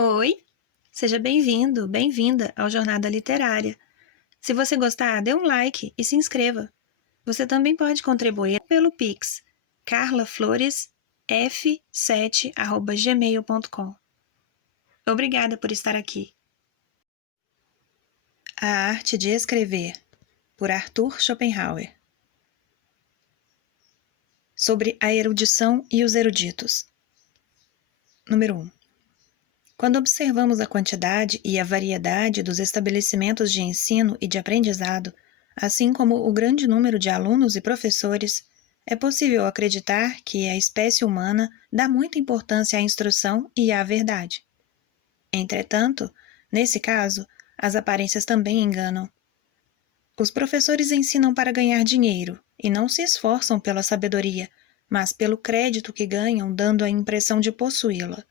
Oi, seja bem-vindo, bem-vinda ao Jornada Literária. Se você gostar, dê um like e se inscreva. Você também pode contribuir pelo Pix carlafloresf7@gmail.com. Obrigada por estar aqui. A Arte de Escrever, por Arthur Schopenhauer. Sobre a erudição e os eruditos. Número 1. Quando observamos a quantidade e a variedade dos estabelecimentos de ensino e de aprendizado, assim como o grande número de alunos e professores, é possível acreditar que a espécie humana dá muita importância à instrução e à verdade. Entretanto, nesse caso, as aparências também enganam. Os professores ensinam para ganhar dinheiro e não se esforçam pela sabedoria, mas pelo crédito que ganham dando a impressão de possuí-la.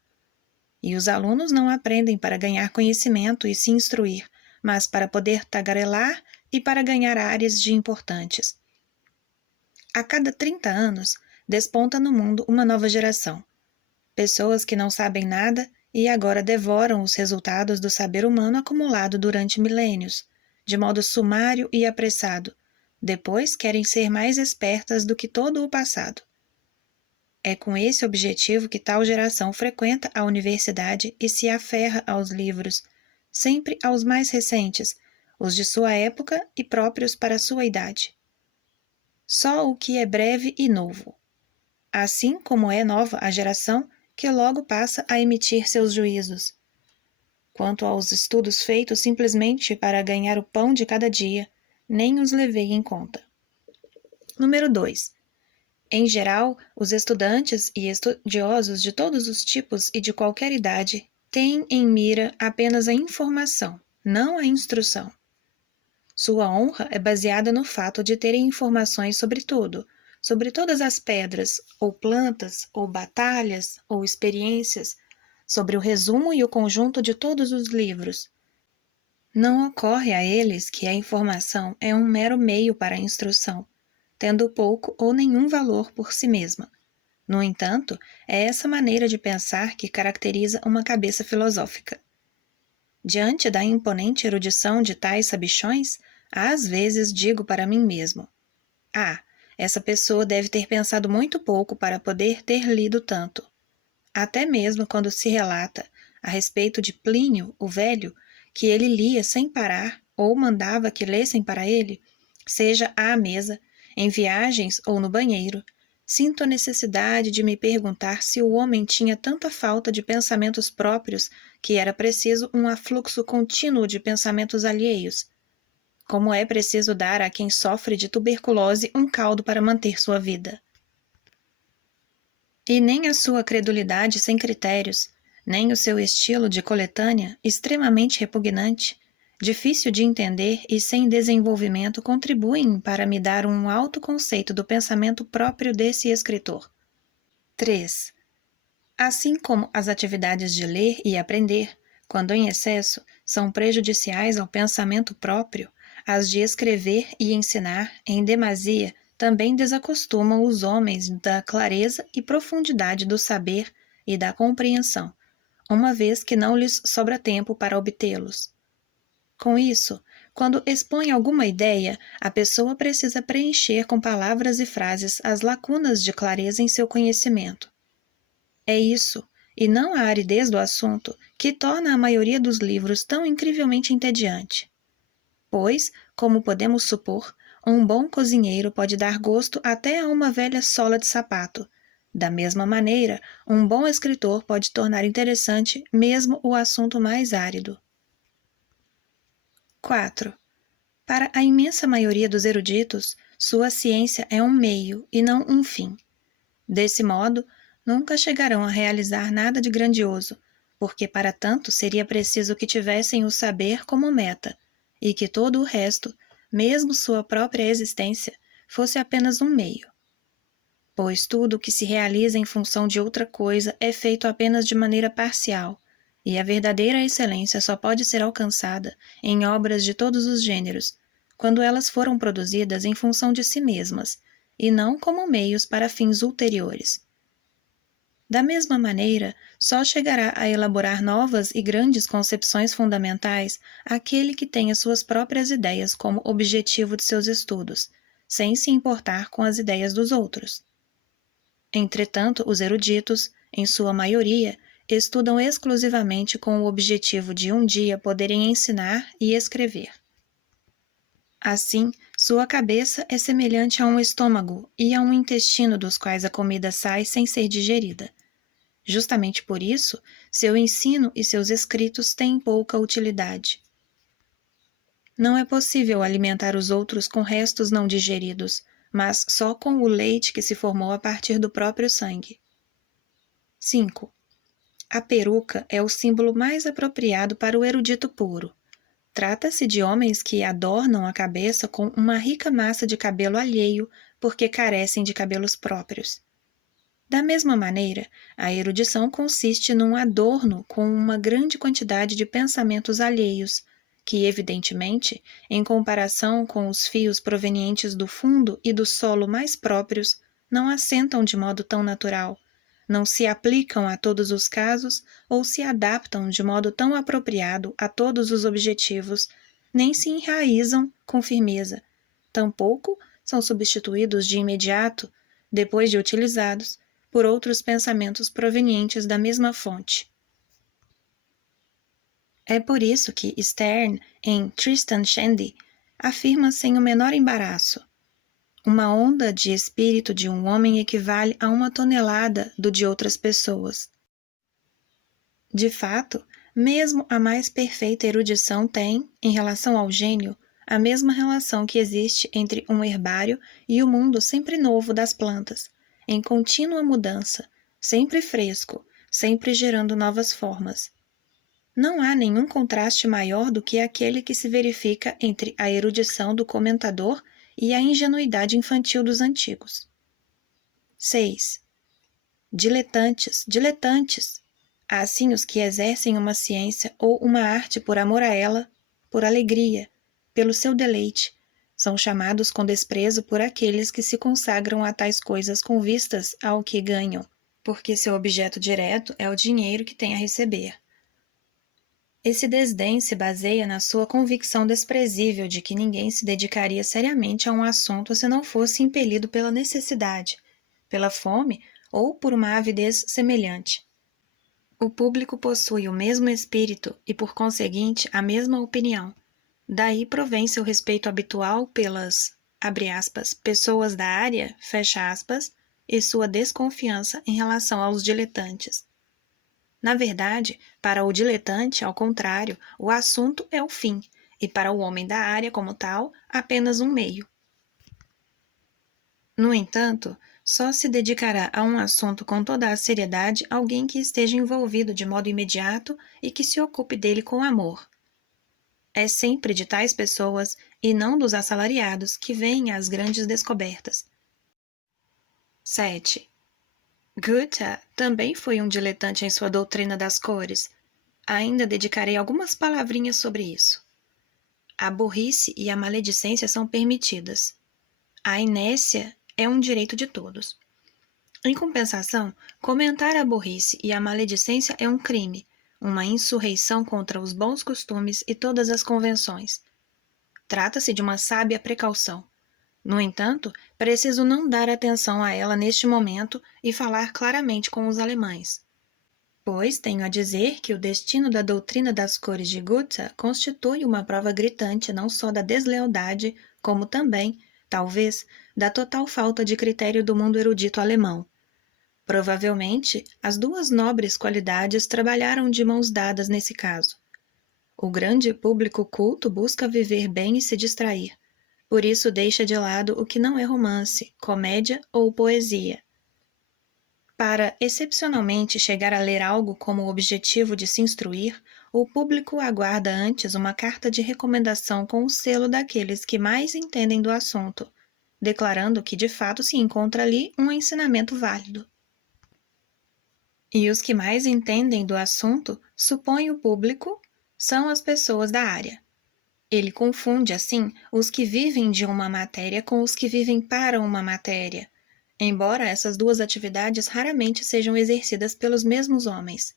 E os alunos não aprendem para ganhar conhecimento e se instruir, mas para poder tagarelar e para ganhar áreas de importantes. A cada 30 anos, desponta no mundo uma nova geração. Pessoas que não sabem nada e agora devoram os resultados do saber humano acumulado durante milênios, de modo sumário e apressado. Depois querem ser mais espertas do que todo o passado. É com esse objetivo que tal geração frequenta a universidade e se aferra aos livros, sempre aos mais recentes, os de sua época e próprios para sua idade. Só o que é breve e novo. Assim como é nova a geração que logo passa a emitir seus juízos. Quanto aos estudos feitos simplesmente para ganhar o pão de cada dia, nem os levei em conta. Número 2. Em geral, os estudantes e estudiosos de todos os tipos e de qualquer idade têm em mira apenas a informação, não a instrução. Sua honra é baseada no fato de terem informações sobre tudo, sobre todas as pedras, ou plantas, ou batalhas, ou experiências, sobre o resumo e o conjunto de todos os livros. Não ocorre a eles que a informação é um mero meio para a instrução, tendo pouco ou nenhum valor por si mesma. No entanto, é essa maneira de pensar que caracteriza uma cabeça filosófica. Diante da imponente erudição de tais sabichões, às vezes digo para mim mesmo: essa pessoa deve ter pensado muito pouco para poder ter lido tanto. Até mesmo quando se relata, a respeito de Plínio, o Velho, que ele lia sem parar ou mandava que lessem para ele, seja à mesa, em viagens ou no banheiro, sinto a necessidade de me perguntar se o homem tinha tanta falta de pensamentos próprios que era preciso um afluxo contínuo de pensamentos alheios. Como é preciso dar a quem sofre de tuberculose um caldo para manter sua vida. E nem a sua credulidade sem critérios, nem o seu estilo de coletânea, extremamente repugnante, difícil de entender e sem desenvolvimento contribuem para me dar um alto conceito do pensamento próprio desse escritor. 3. Assim como as atividades de ler e aprender, quando em excesso, são prejudiciais ao pensamento próprio, as de escrever e ensinar, em demasia, também desacostumam os homens da clareza e profundidade do saber e da compreensão, uma vez que não lhes sobra tempo para obtê-los. Com isso, quando expõe alguma ideia, a pessoa precisa preencher com palavras e frases as lacunas de clareza em seu conhecimento. É isso, e não a aridez do assunto, que torna a maioria dos livros tão incrivelmente entediante. Pois, como podemos supor, um bom cozinheiro pode dar gosto até a uma velha sola de sapato. Da mesma maneira, um bom escritor pode tornar interessante mesmo o assunto mais árido. 4. Para a imensa maioria dos eruditos, sua ciência é um meio e não um fim. Desse modo, nunca chegarão a realizar nada de grandioso, porque para tanto seria preciso que tivessem o saber como meta, e que todo o resto, mesmo sua própria existência, fosse apenas um meio. Pois tudo o que se realiza em função de outra coisa é feito apenas de maneira parcial, e a verdadeira excelência só pode ser alcançada em obras de todos os gêneros, quando elas foram produzidas em função de si mesmas, e não como meios para fins ulteriores. Da mesma maneira, só chegará a elaborar novas e grandes concepções fundamentais aquele que tenha suas próprias ideias como objetivo de seus estudos, sem se importar com as ideias dos outros. Entretanto, os eruditos, em sua maioria, estudam exclusivamente com o objetivo de um dia poderem ensinar e escrever. Assim, sua cabeça é semelhante a um estômago e a um intestino dos quais a comida sai sem ser digerida. Justamente por isso, seu ensino e seus escritos têm pouca utilidade. Não é possível alimentar os outros com restos não digeridos, mas só com o leite que se formou a partir do próprio sangue. 5. A peruca é o símbolo mais apropriado para o erudito puro. Trata-se de homens que adornam a cabeça com uma rica massa de cabelo alheio porque carecem de cabelos próprios. Da mesma maneira, a erudição consiste num adorno com uma grande quantidade de pensamentos alheios, que, evidentemente, em comparação com os fios provenientes do fundo e do solo mais próprios, não assentam de modo tão natural, não se aplicam a todos os casos ou se adaptam de modo tão apropriado a todos os objetivos, nem se enraizam com firmeza. Tampouco são substituídos de imediato, depois de utilizados, por outros pensamentos provenientes da mesma fonte. É por isso que Sterne, em Tristan Shandy, afirma sem o menor embaraço: uma onda de espírito de um homem equivale a 1 tonelada do de outras pessoas. De fato, mesmo a mais perfeita erudição tem, em relação ao gênio, a mesma relação que existe entre um herbário e o mundo sempre novo das plantas, em contínua mudança, sempre fresco, sempre gerando novas formas. Não há nenhum contraste maior do que aquele que se verifica entre a erudição do comentador e a ingenuidade infantil dos antigos. 6. Diletantes, diletantes! Há assim os que exercem uma ciência ou uma arte por amor a ela, por alegria, pelo seu deleite. São chamados com desprezo por aqueles que se consagram a tais coisas com vistas ao que ganham, porque seu objeto direto é o dinheiro que têm a receber. Esse desdém se baseia na sua convicção desprezível de que ninguém se dedicaria seriamente a um assunto se não fosse impelido pela necessidade, pela fome ou por uma avidez semelhante. O público possui o mesmo espírito e, por conseguinte, a mesma opinião. Daí provém seu respeito habitual pelas, abre aspas, pessoas da área, fecha aspas, e sua desconfiança em relação aos diletantes. Na verdade, para o diletante, ao contrário, o assunto é o fim, e para o homem da área como tal, apenas um meio. No entanto, só se dedicará a um assunto com toda a seriedade alguém que esteja envolvido de modo imediato e que se ocupe dele com amor. É sempre de tais pessoas, e não dos assalariados, que vêm as grandes descobertas. 7. Goethe também foi um diletante em sua doutrina das cores. Ainda dedicarei algumas palavrinhas sobre isso. A burrice e a maledicência são permitidas. A inércia é um direito de todos. Em compensação, comentar a burrice e a maledicência é um crime, uma insurreição contra os bons costumes e todas as convenções. Trata-se de uma sábia precaução. No entanto, preciso não dar atenção a ela neste momento e falar claramente com os alemães. Pois tenho a dizer que o destino da doutrina das cores de Goethe constitui uma prova gritante não só da deslealdade, como também, talvez, da total falta de critério do mundo erudito alemão. Provavelmente, as duas nobres qualidades trabalharam de mãos dadas nesse caso. O grande público culto busca viver bem e se distrair, por isso deixa de lado o que não é romance, comédia ou poesia. Para, excepcionalmente, chegar a ler algo como objetivo de se instruir, o público aguarda antes uma carta de recomendação com o selo daqueles que mais entendem do assunto, declarando que de fato se encontra ali um ensinamento válido. E os que mais entendem do assunto, supõe o público, são as pessoas da área. Ele confunde, assim, os que vivem de uma matéria com os que vivem para uma matéria. embora essas duas atividades raramente sejam exercidas pelos mesmos homens.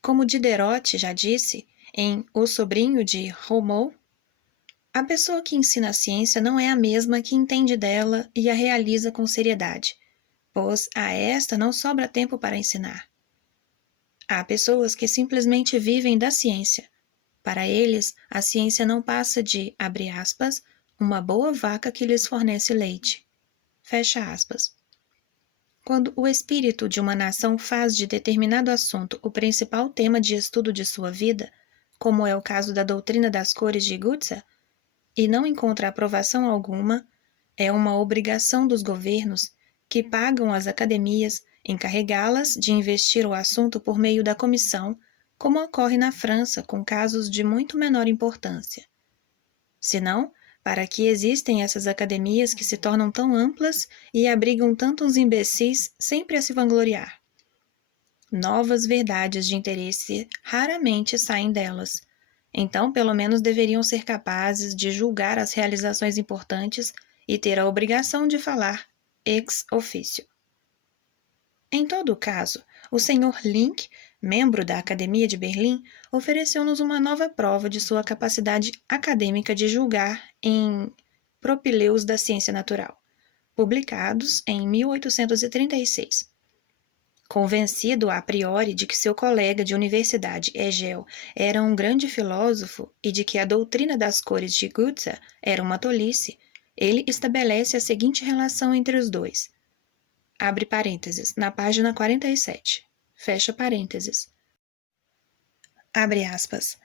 Como Diderot já disse, em O Sobrinho de Rouault, a pessoa que ensina a ciência não é a mesma que entende dela e a realiza com seriedade, pois a esta não sobra tempo para ensinar. Há pessoas que simplesmente vivem da ciência. Para eles, a ciência não passa de, abre aspas, uma boa vaca que lhes fornece leite. Fecha aspas. Quando o espírito de uma nação faz de determinado assunto o principal tema de estudo de sua vida, como é o caso da doutrina das cores de Gutzah, e não encontra aprovação alguma, é uma obrigação dos governos que pagam as academias encarregá-las de investir o assunto por meio da comissão, como ocorre na França com casos de muito menor importância. Senão, para que existem essas academias que se tornam tão amplas e abrigam tantos imbecis sempre a se vangloriar? Novas verdades de interesse raramente saem delas. Então, pelo menos deveriam ser capazes de julgar as realizações importantes e ter a obrigação de falar ex officio. Em todo caso, o Sr. Link, membro da Academia de Berlim, ofereceu-nos uma nova prova de sua capacidade acadêmica de julgar em Propileus da Ciência Natural, publicados em 1836. Convencido a priori de que seu colega de universidade, Hegel, era um grande filósofo e de que a doutrina das cores de Gutzah era uma tolice, ele estabelece a seguinte relação entre os dois. Abre parênteses, na página 47. Fecha parênteses. Abre aspas.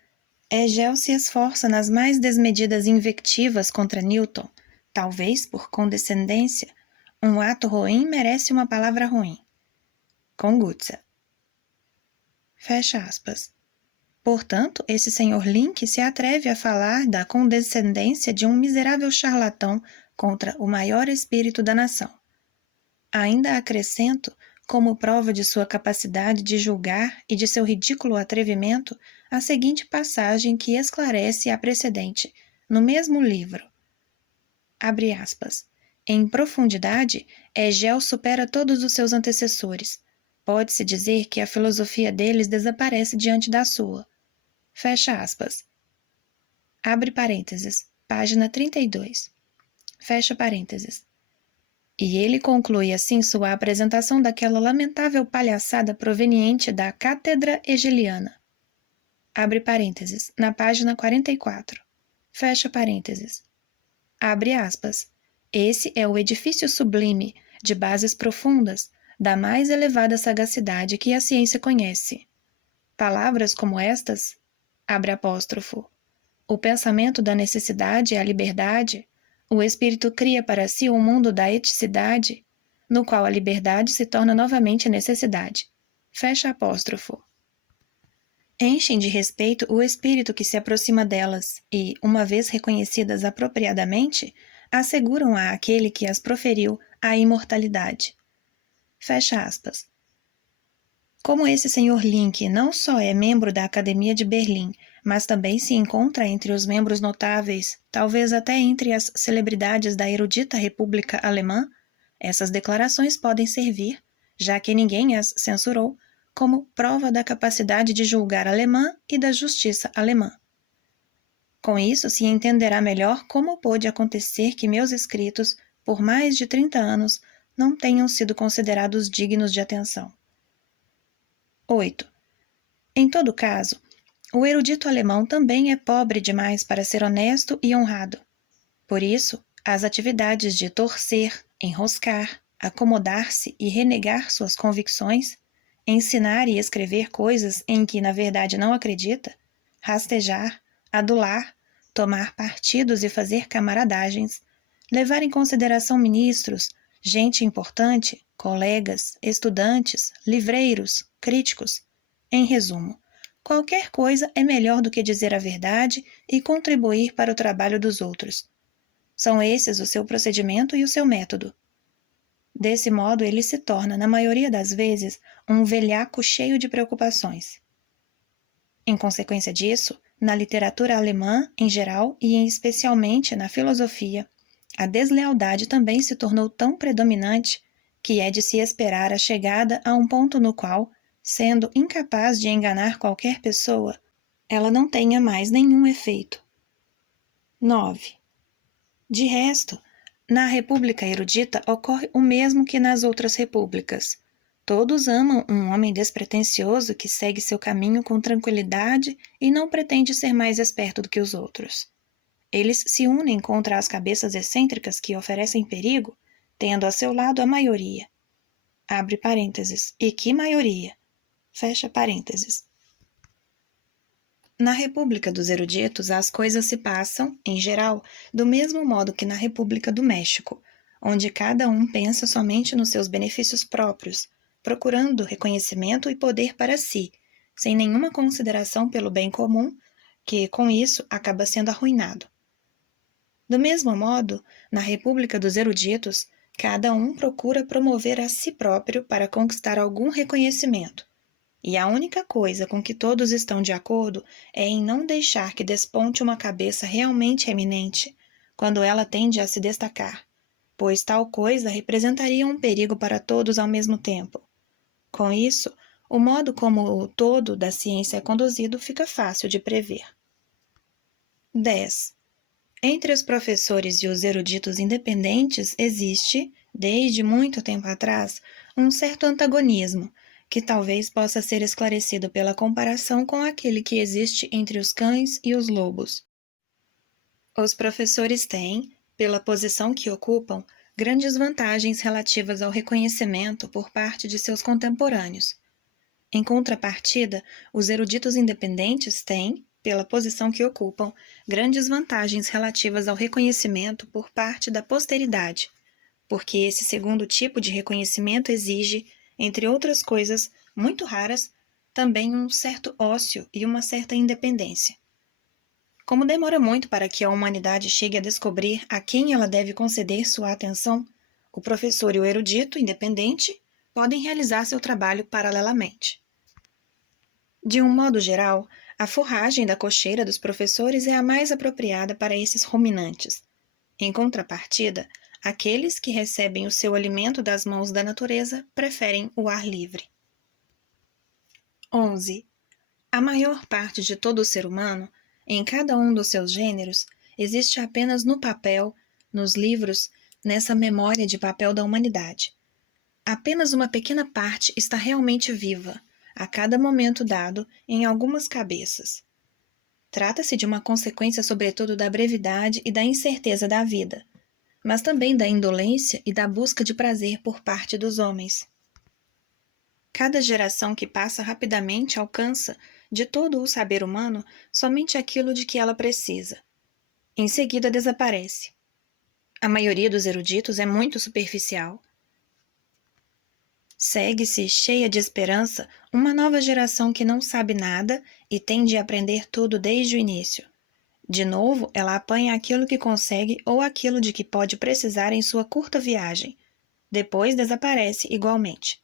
Hegel se esforça nas mais desmedidas invectivas contra Newton. Talvez, por condescendência, um ato ruim merece uma palavra ruim. Com Gutzah. Fecha aspas. Portanto, esse Sr. Link se atreve a falar da condescendência de um miserável charlatão contra o maior espírito da nação. Ainda acrescento, como prova de sua capacidade de julgar e de seu ridículo atrevimento, a seguinte passagem que esclarece a precedente, no mesmo livro. Abre aspas. Em profundidade, Hegel supera todos os seus antecessores. Pode-se dizer que a filosofia deles desaparece diante da sua. Fecha aspas. Abre parênteses, página 32. Fecha parênteses. E ele conclui assim sua apresentação daquela lamentável palhaçada proveniente da Cátedra Hegeliana. Abre parênteses, na página 44. Fecha parênteses. Abre aspas. Esse é o edifício sublime, de bases profundas, da mais elevada sagacidade que a ciência conhece. Palavras como estas, abre apóstrofo, o pensamento da necessidade é a liberdade, o espírito cria para si um mundo da eticidade, no qual a liberdade se torna novamente necessidade. Fecha apóstrofo. Enchem de respeito o espírito que se aproxima delas e, uma vez reconhecidas apropriadamente, asseguram a aquele que as proferiu a imortalidade. Fecha aspas. Como esse Sr. Link não só é membro da Academia de Berlim, mas também se encontra entre os membros notáveis, talvez até entre as celebridades da erudita República Alemã, essas declarações podem servir, já que ninguém as censurou, como prova da capacidade de julgar alemã e da justiça alemã. Com isso se entenderá melhor como pôde acontecer que meus escritos, por mais de 30 anos, não tenham sido considerados dignos de atenção. 8. Em todo caso, o erudito alemão também é pobre demais para ser honesto e honrado. Por isso, as atividades de torcer, enroscar, acomodar-se e renegar suas convicções, ensinar e escrever coisas em que na verdade não acredita, rastejar, adular, tomar partidos e fazer camaradagens, levar em consideração ministros, gente importante, colegas, estudantes, livreiros, críticos. Em resumo, qualquer coisa é melhor do que dizer a verdade e contribuir para o trabalho dos outros. São esses o seu procedimento e o seu método. Desse modo, ele se torna, na maioria das vezes, um velhaco cheio de preocupações. Em consequência disso, na literatura alemã em geral e especialmente na filosofia, A deslealdade também se tornou tão predominante que é de se esperar a chegada a um ponto no qual, sendo incapaz de enganar qualquer pessoa, ela não tenha mais nenhum efeito. 9. De resto, na República Erudita ocorre o mesmo que nas outras repúblicas. Todos amam um homem despretensioso que segue seu caminho com tranquilidade e não pretende ser mais esperto do que os outros. Eles se unem contra as cabeças excêntricas que oferecem perigo, tendo a seu lado a maioria. Abre parênteses. E que maioria? Fecha parênteses. Na República dos Eruditos, as coisas se passam, em geral, do mesmo modo que na República do México, onde cada um pensa somente nos seus benefícios próprios, procurando reconhecimento e poder para si, sem nenhuma consideração pelo bem comum, que, com isso, acaba sendo arruinado. Do mesmo modo, na República dos Eruditos, cada um procura promover a si próprio para conquistar algum reconhecimento. E a única coisa com que todos estão de acordo é em não deixar que desponte uma cabeça realmente eminente, quando ela tende a se destacar, pois tal coisa representaria um perigo para todos ao mesmo tempo. Com isso, o modo como o todo da ciência é conduzido fica fácil de prever. 10. Entre os professores e os eruditos independentes existe, desde muito tempo atrás, um certo antagonismo, que talvez possa ser esclarecido pela comparação com aquele que existe entre os cães e os lobos. Os professores têm, pela posição que ocupam, grandes vantagens relativas ao reconhecimento por parte de seus contemporâneos. Em contrapartida, os eruditos independentes têm, pela posição que ocupam, grandes vantagens relativas ao reconhecimento por parte da posteridade, porque esse segundo tipo de reconhecimento exige, entre outras coisas muito raras, também um certo ócio e uma certa independência. Como demora muito para que a humanidade chegue a descobrir a quem ela deve conceder sua atenção, o professor e o erudito independente podem realizar seu trabalho paralelamente. De um modo geral, a forragem da cocheira dos professores é a mais apropriada para esses ruminantes. Em contrapartida, aqueles que recebem o seu alimento das mãos da natureza preferem o ar livre. 11. A maior parte de todo o ser humano, em cada um dos seus gêneros, existe apenas no papel, nos livros, nessa memória de papel da humanidade. Apenas uma pequena parte está realmente viva, a cada momento dado, em algumas cabeças. Trata-se de uma consequência sobretudo da brevidade e da incerteza da vida, mas também da indolência e da busca de prazer por parte dos homens. Cada geração que passa rapidamente alcança, de todo o saber humano, somente aquilo de que ela precisa. Em seguida desaparece. A maioria dos eruditos é muito superficial. Segue-se, cheia de esperança, uma nova geração que não sabe nada e tende a aprender tudo desde o início. De novo, ela apanha aquilo que consegue ou aquilo de que pode precisar em sua curta viagem. Depois desaparece igualmente.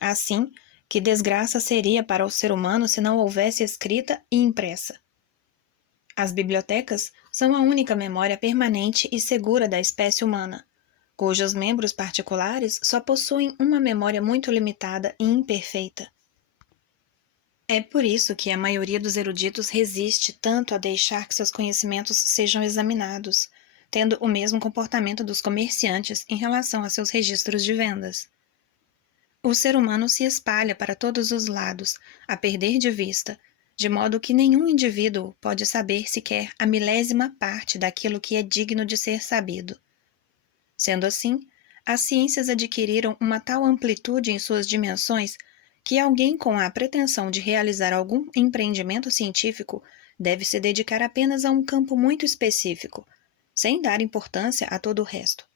Assim, que desgraça seria para o ser humano se não houvesse escrita e impressa. As bibliotecas são a única memória permanente e segura da espécie humana, cujos membros particulares só possuem uma memória muito limitada e imperfeita. É por isso que a maioria dos eruditos resiste tanto a deixar que seus conhecimentos sejam examinados, tendo o mesmo comportamento dos comerciantes em relação a seus registros de vendas. O ser humano se espalha para todos os lados, a perder de vista, de modo que nenhum indivíduo pode saber sequer a milésima parte daquilo que é digno de ser sabido. Sendo assim, as ciências adquiriram uma tal amplitude em suas dimensões que alguém com a pretensão de realizar algum empreendimento científico deve se dedicar apenas a um campo muito específico, sem dar importância a todo o resto.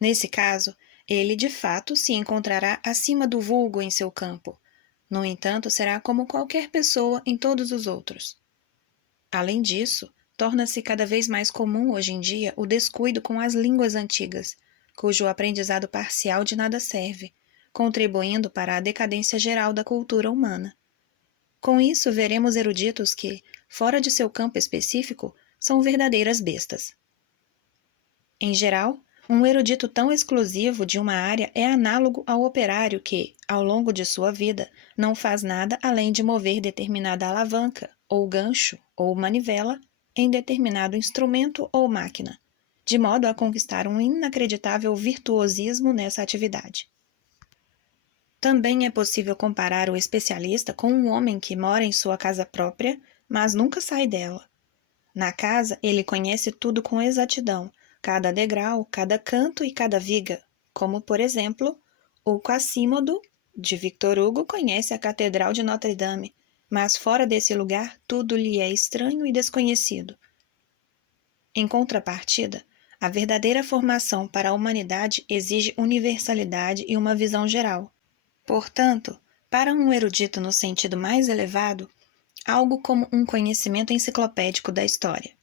Nesse caso, ele de fato se encontrará acima do vulgo em seu campo. No entanto, será como qualquer pessoa em todos os outros. Além disso, torna-se cada vez mais comum hoje em dia o descuido com as línguas antigas, cujo aprendizado parcial de nada serve, contribuindo para a decadência geral da cultura humana. Com isso, veremos eruditos que, fora de seu campo específico, são verdadeiras bestas. Em geral, um erudito tão exclusivo de uma área é análogo ao operário que, ao longo de sua vida, não faz nada além de mover determinada alavanca, ou gancho, ou manivela em determinado instrumento ou máquina, de modo a conquistar um inacreditável virtuosismo nessa atividade. Também é possível comparar o especialista com um homem que mora em sua casa própria, mas nunca sai dela. Na casa, ele conhece tudo com exatidão, cada degrau, cada canto e cada viga, como, por exemplo, o Quasimodo de Victor Hugo conhece a Catedral de Notre-Dame, mas fora desse lugar tudo lhe é estranho e desconhecido. Em contrapartida, a verdadeira formação para a humanidade exige universalidade e uma visão geral. Portanto, para um erudito no sentido mais elevado, algo como um conhecimento enciclopédico da história.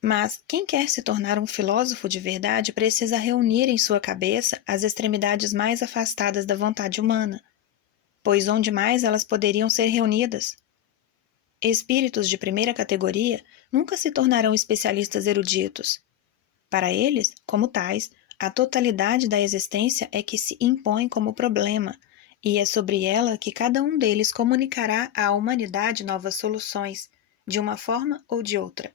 Mas quem quer se tornar um filósofo de verdade precisa reunir em sua cabeça as extremidades mais afastadas da vontade humana, pois onde mais elas poderiam ser reunidas? Espíritos de primeira categoria nunca se tornarão especialistas eruditos. Para eles, como tais, a totalidade da existência é que se impõe como problema, e é sobre ela que cada um deles comunicará à humanidade novas soluções, de uma forma ou de outra.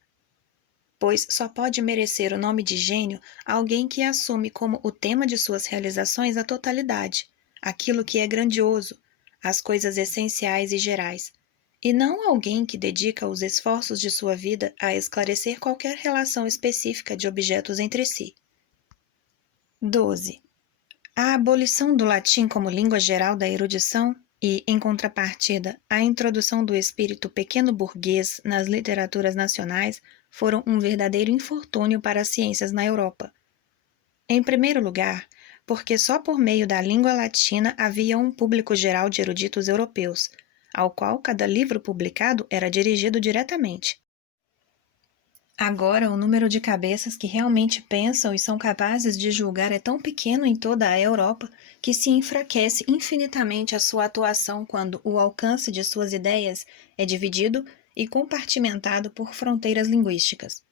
Pois só pode merecer o nome de gênio alguém que assume como o tema de suas realizações a totalidade, aquilo que é grandioso, as coisas essenciais e gerais, e não alguém que dedica os esforços de sua vida a esclarecer qualquer relação específica de objetos entre si. 12. A abolição do latim como língua geral da erudição e, em contrapartida, a introdução do espírito pequeno-burguês nas literaturas nacionais foram um verdadeiro infortúnio para as ciências na Europa. Em primeiro lugar, porque só por meio da língua latina havia um público geral de eruditos europeus, ao qual cada livro publicado era dirigido diretamente. Agora, o número de cabeças que realmente pensam e são capazes de julgar é tão pequeno em toda a Europa que se enfraquece infinitamente a sua atuação quando o alcance de suas ideias é dividido e compartimentado por fronteiras linguísticas.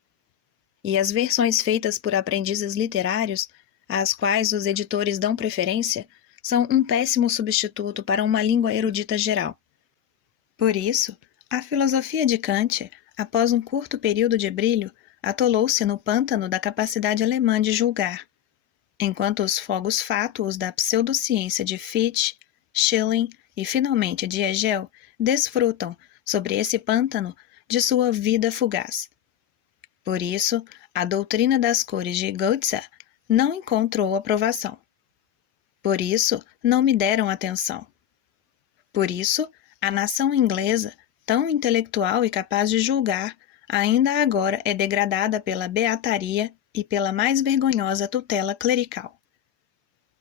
E as versões feitas por aprendizes literários, às quais os editores dão preferência, são um péssimo substituto para uma língua erudita geral. Por isso, a filosofia de Kant, após um curto período de brilho, atolou-se no pântano da capacidade alemã de julgar, enquanto os fogos fátuos da pseudociência de Fichte, Schelling e, finalmente, de Hegel desfrutam, sobre esse pântano, de sua vida fugaz. Por isso, a doutrina das cores de Goethe não encontrou aprovação. Por isso, não me deram atenção. Por isso, a nação inglesa, tão intelectual e capaz de julgar, ainda agora é degradada pela beataria e pela mais vergonhosa tutela clerical.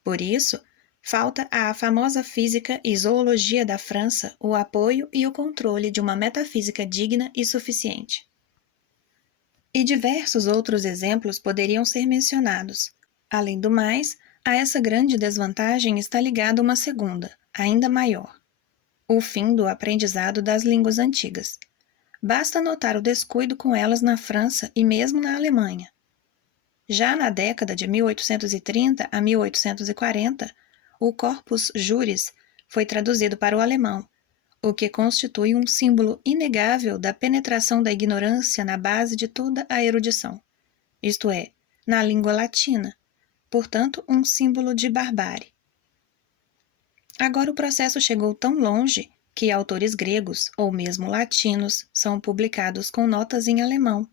Por isso, falta à famosa física e zoologia da França o apoio e o controle de uma metafísica digna e suficiente. E diversos outros exemplos poderiam ser mencionados. Além do mais, a essa grande desvantagem está ligada uma segunda, ainda maior: o fim do aprendizado das línguas antigas. Basta notar o descuido com elas na França e mesmo na Alemanha. Já na década de 1830 a 1840, o Corpus Juris foi traduzido para o alemão, o que constitui um símbolo inegável da penetração da ignorância na base de toda a erudição, isto é, na língua latina, portanto, um símbolo de barbárie. Agora o processo chegou tão longe que autores gregos, ou mesmo latinos, são publicados com notas em alemão,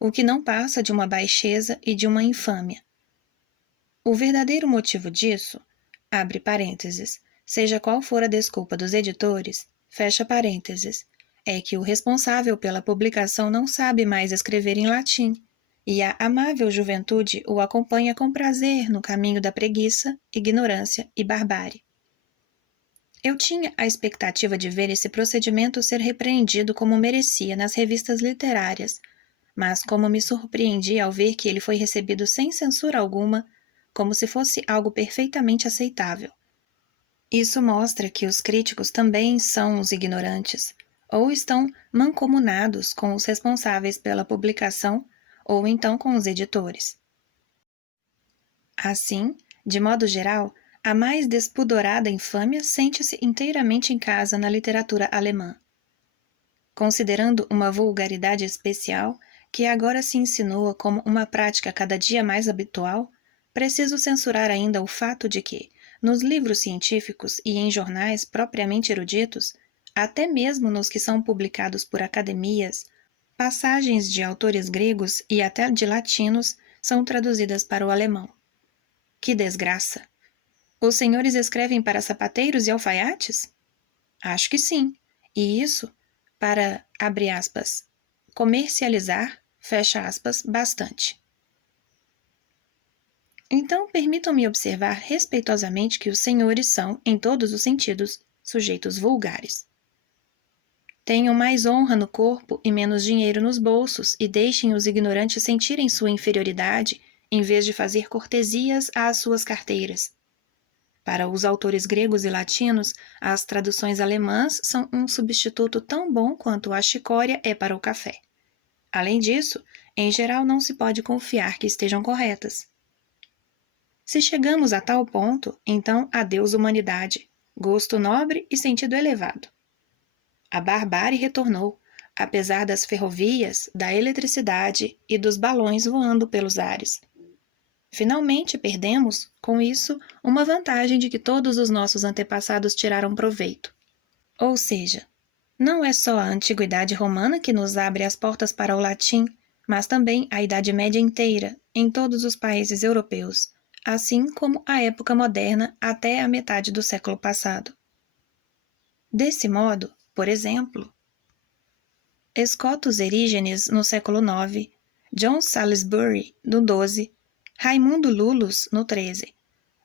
o que não passa de uma baixeza e de uma infâmia. O verdadeiro motivo disso, abre parênteses, seja qual for a desculpa dos editores, fecha parênteses, é que o responsável pela publicação não sabe mais escrever em latim, e a amável juventude o acompanha com prazer no caminho da preguiça, ignorância e barbárie. Eu tinha a expectativa de ver esse procedimento ser repreendido como merecia nas revistas literárias, mas como me surpreendi ao ver que ele foi recebido sem censura alguma, como se fosse algo perfeitamente aceitável. Isso mostra que os críticos também são os ignorantes, ou estão mancomunados com os responsáveis pela publicação, ou então com os editores. Assim, de modo geral, a mais despudorada infâmia sente-se inteiramente em casa na literatura alemã. Considerando uma vulgaridade especial, que agora se insinua como uma prática cada dia mais habitual, preciso censurar ainda o fato de que, nos livros científicos e em jornais propriamente eruditos, até mesmo nos que são publicados por academias, passagens de autores gregos e até de latinos são traduzidas para o alemão. Que desgraça! Os senhores escrevem para sapateiros e alfaiates? Acho que sim. E isso para, abre aspas, comercializar, fecha aspas, bastante. Então, permitam-me observar respeitosamente que os senhores são, em todos os sentidos, sujeitos vulgares. Tenham mais honra no corpo e menos dinheiro nos bolsos e deixem os ignorantes sentirem sua inferioridade em vez de fazer cortesias às suas carteiras. Para os autores gregos e latinos, as traduções alemãs são um substituto tão bom quanto a chicória é para o café. Além disso, em geral não se pode confiar que estejam corretas. Se chegamos a tal ponto, então adeus humanidade, gosto nobre e sentido elevado. A barbárie retornou, apesar das ferrovias, da eletricidade e dos balões voando pelos ares. Finalmente perdemos, com isso, uma vantagem de que todos os nossos antepassados tiraram proveito. Ou seja, não é só a antiguidade romana que nos abre as portas para o latim, mas também a Idade Média inteira, em todos os países europeus, assim como a época moderna até a metade do século passado. Desse modo, por exemplo, Scotus Erígenes, no século IX, John Salisbury, no XII, Raimundo Lulus, no XIII,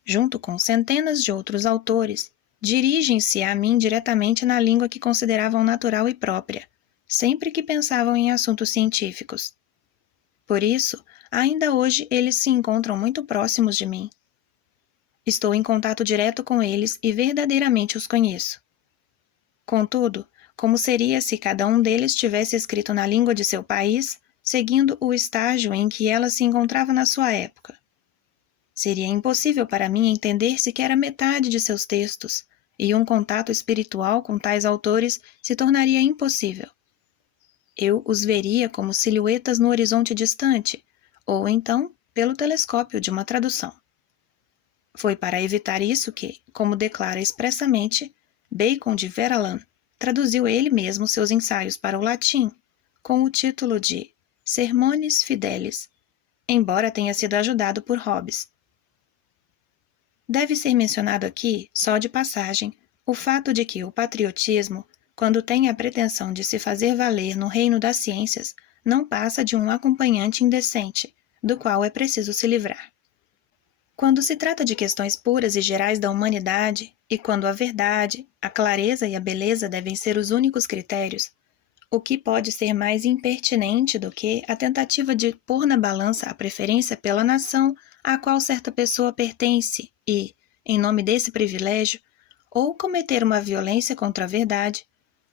junto com centenas de outros autores, dirigem-se a mim diretamente na língua que consideravam natural e própria, sempre que pensavam em assuntos científicos. Por isso, ainda hoje eles se encontram muito próximos de mim. Estou em contato direto com eles e verdadeiramente os conheço. Contudo, como seria se cada um deles tivesse escrito na língua de seu país, seguindo o estágio em que ela se encontrava na sua época? Seria impossível para mim entender sequer a metade de seus textos, e um contato espiritual com tais autores se tornaria impossível. Eu os veria como silhuetas no horizonte distante, ou então pelo telescópio de uma tradução. Foi para evitar isso que, como declara expressamente, Bacon de Verulam traduziu ele mesmo seus ensaios para o latim, com o título de Sermones Fidelis, embora tenha sido ajudado por Hobbes. Deve ser mencionado aqui, só de passagem, o fato de que o patriotismo, quando tem a pretensão de se fazer valer no reino das ciências, não passa de um acompanhante indecente, do qual é preciso se livrar. Quando se trata de questões puras e gerais da humanidade, e quando a verdade, a clareza e a beleza devem ser os únicos critérios, o que pode ser mais impertinente do que a tentativa de pôr na balança a preferência pela nação à qual certa pessoa pertence e, em nome desse privilégio, ou cometer uma violência contra a verdade,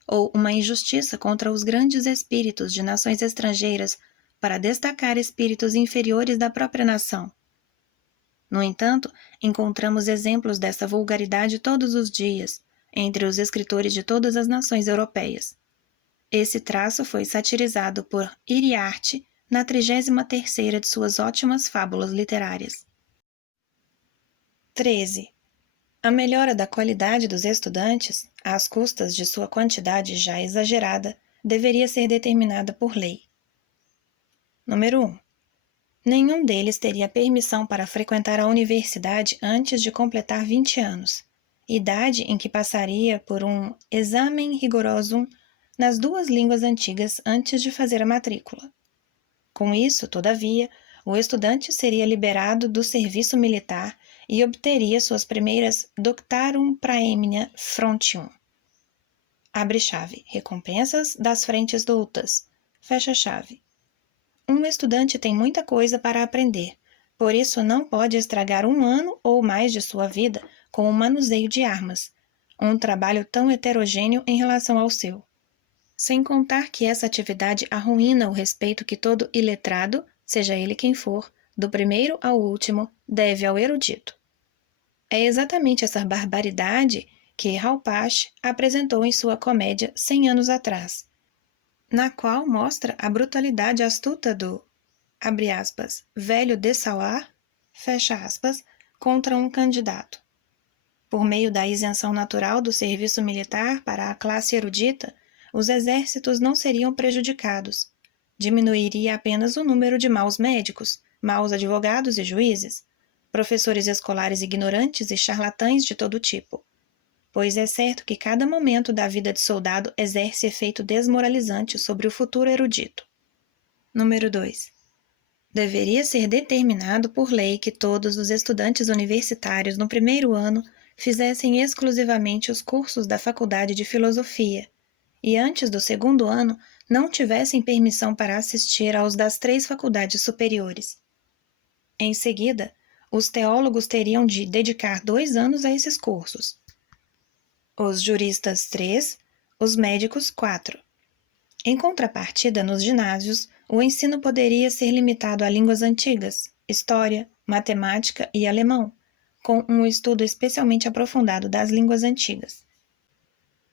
ou uma injustiça contra os grandes espíritos de nações estrangeiras para destacar espíritos inferiores da própria nação? No entanto, encontramos exemplos dessa vulgaridade todos os dias, entre os escritores de todas as nações europeias. Esse traço foi satirizado por Iriarte na 33ª de suas ótimas fábulas literárias. 13. A melhora da qualidade dos estudantes, às custas de sua quantidade já exagerada, deveria ser determinada por lei. Número 1. Nenhum deles teria permissão para frequentar a universidade antes de completar 20 anos, idade em que passaria por um examen rigorosum nas 2 línguas antigas antes de fazer a matrícula. Com isso, todavia, o estudante seria liberado do serviço militar e obteria suas primeiras doctarum praemina frontium. Abre chave, recompensas das frentes doutas, fecha chave. Um estudante tem muita coisa para aprender, por isso não pode estragar 1 ano ou mais de sua vida com o manuseio de armas, um trabalho tão heterogêneo em relação ao seu. Sem contar que essa atividade arruína o respeito que todo iletrado, seja ele quem for, do primeiro ao último, deve ao erudito. É exatamente essa barbaridade que Raupache apresentou em sua comédia 100 anos atrás, na qual mostra a brutalidade astuta do, abre aspas, velho Dessauer, fecha aspas, contra um candidato. Por meio da isenção natural do serviço militar para a classe erudita, os exércitos não seriam prejudicados. Diminuiria apenas o número de maus médicos, maus advogados e juízes, professores escolares ignorantes e charlatães de todo tipo. Pois é certo que cada momento da vida de soldado exerce efeito desmoralizante sobre o futuro erudito. Número 2. Deveria ser determinado por lei que todos os estudantes universitários no primeiro ano fizessem exclusivamente os cursos da Faculdade de Filosofia e antes do segundo ano não tivessem permissão para assistir aos das 3 faculdades superiores. Em seguida, os teólogos teriam de dedicar 2 anos a esses cursos. Os juristas 3, os médicos 4. Em contrapartida, nos ginásios, o ensino poderia ser limitado a línguas antigas, história, matemática e alemão, com um estudo especialmente aprofundado das línguas antigas.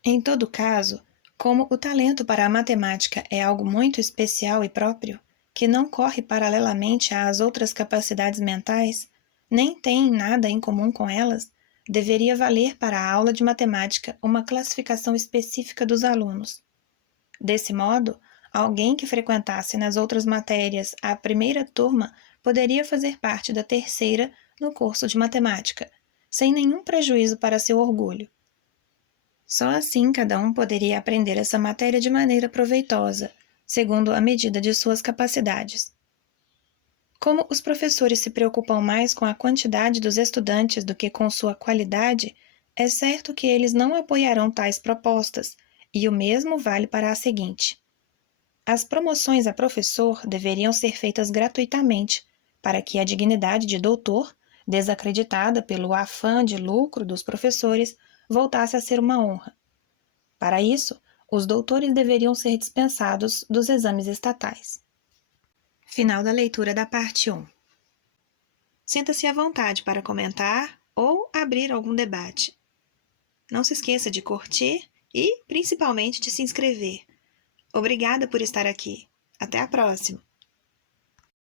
Em todo caso, como o talento para a matemática é algo muito especial e próprio, que não corre paralelamente às outras capacidades mentais, nem tem nada em comum com elas, deveria valer para a aula de matemática uma classificação específica dos alunos. Desse modo, alguém que frequentasse nas outras matérias a primeira turma poderia fazer parte da terceira no curso de matemática, sem nenhum prejuízo para seu orgulho. Só assim cada um poderia aprender essa matéria de maneira proveitosa, segundo a medida de suas capacidades. Como os professores se preocupam mais com a quantidade dos estudantes do que com sua qualidade, é certo que eles não apoiarão tais propostas, e o mesmo vale para a seguinte. As promoções a professor deveriam ser feitas gratuitamente, para que a dignidade de doutor, desacreditada pelo afã de lucro dos professores, voltasse a ser uma honra. Para isso, os doutores deveriam ser dispensados dos exames estatais. Final da leitura da parte 1. Sinta-se à vontade para comentar ou abrir algum debate. Não se esqueça de curtir e, principalmente, de se inscrever. Obrigada por estar aqui. Até a próxima!